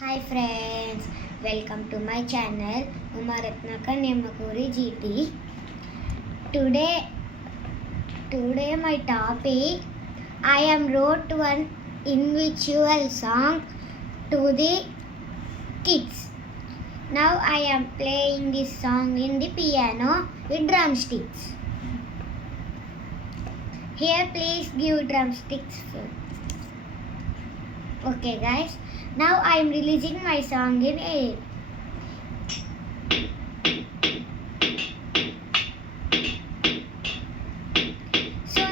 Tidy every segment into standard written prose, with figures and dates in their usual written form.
Hi friends, welcome to my channel Umaratnaka Nemakuri GT. Today my topic, I am wrote one individual song to the kids. Now I am playing this song in the piano with drumsticks. Here please give drumsticks. Okay guys, now I am releasing my song in air.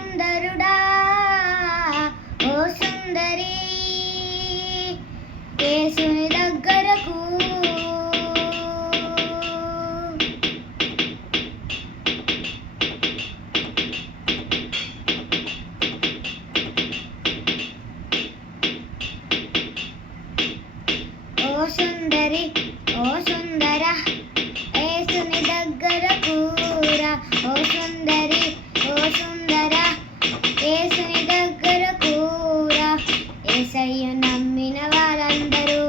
Sundaruda, oh Sundari, Yesuni daggaraku. ఓ సుందరి ఓ సుందర ఏసుని దగ్గర కూర ఓ సుందరి ఓ సుందర ఏసుని దగ్గర కూర ఏసయ్య నమ్మిన వారందరూ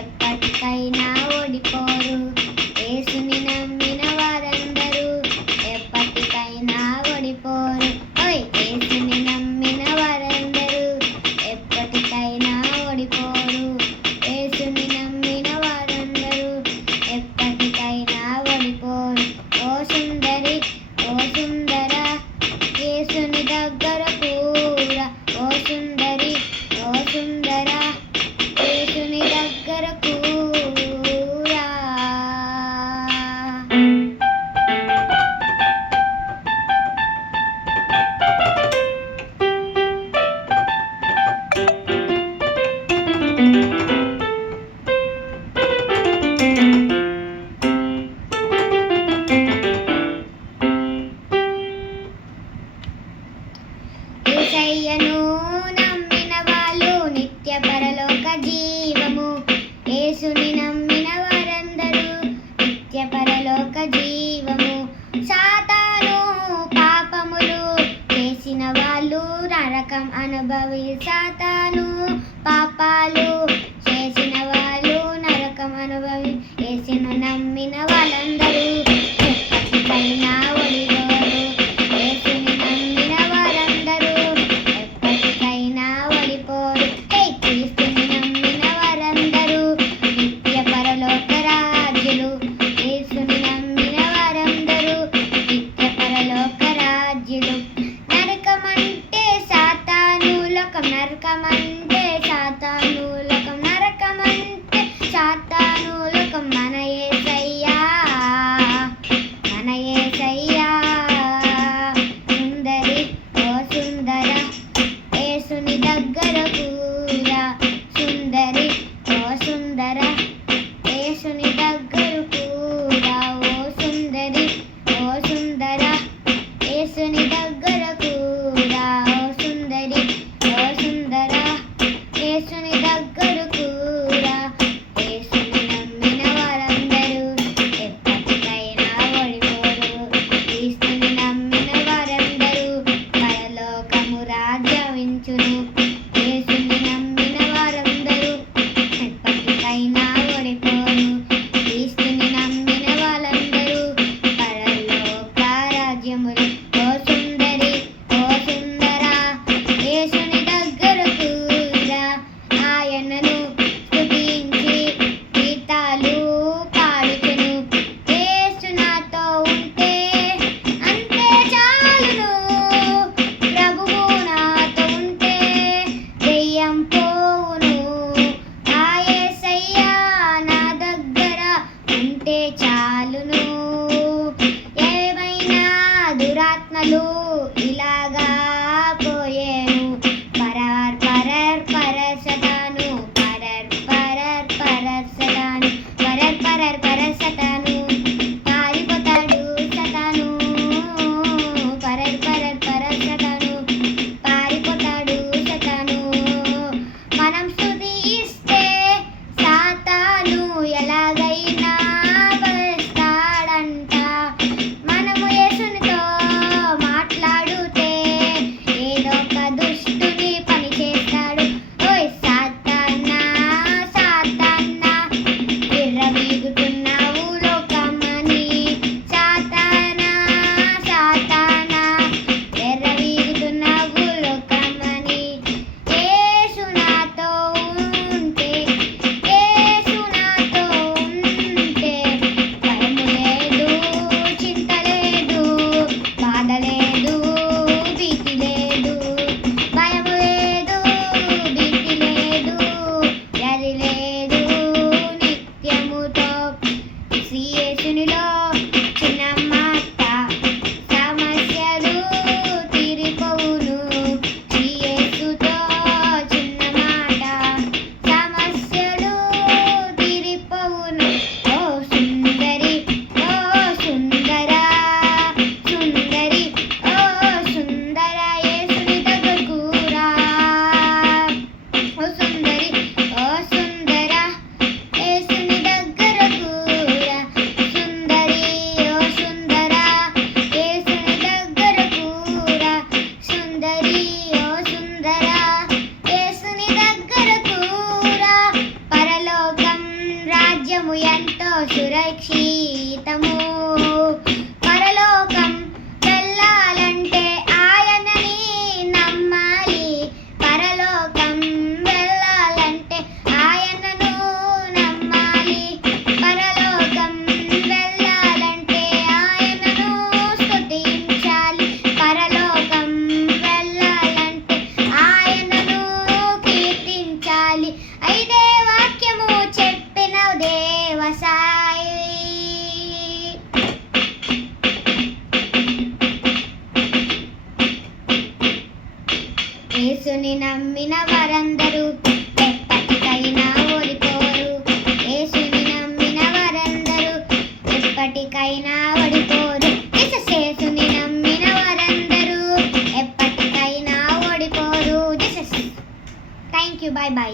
ఎప్పటికైనా ఓడిపోరు ఏసుని నమ్మిన వారందరూ ఎప్పటికైనా ఓడిపోరు ఓయ్ ఏసుని నమ్మిన వారందరూ ఎప్పటికైనా ఓడిపోరు ఏసుని నమ్మిన వారందరూ ఎప్పటికైనా రాజ్యము ఎంతో సురక్షితము. పరలోకం వెళ్ళాలంటే ఆయనని నమ్మాలి. పరలోకం వెళ్ళాలంటే ఆయనను నమ్మాలి. పరలోకం వెళ్ళాలంటే ఆయనను స్తుతించాలి. పరలోకం వెళ్ళాలంటే ఆయనను కీర్తించాలి. అయితే వాక్యము చెప్పిన దేవసాయి. యేసుని నమ్మిన వారందరూ ఎప్పటికైనా ఓడిపోరు. యేసుని నమ్మిన వారందరూ ఎప్పటికైనా ఓడిపోరు. యేసుని నమ్మిన వారందరూ ఎప్పటికైనా ఓడిపోరు. Thank you. Bye by.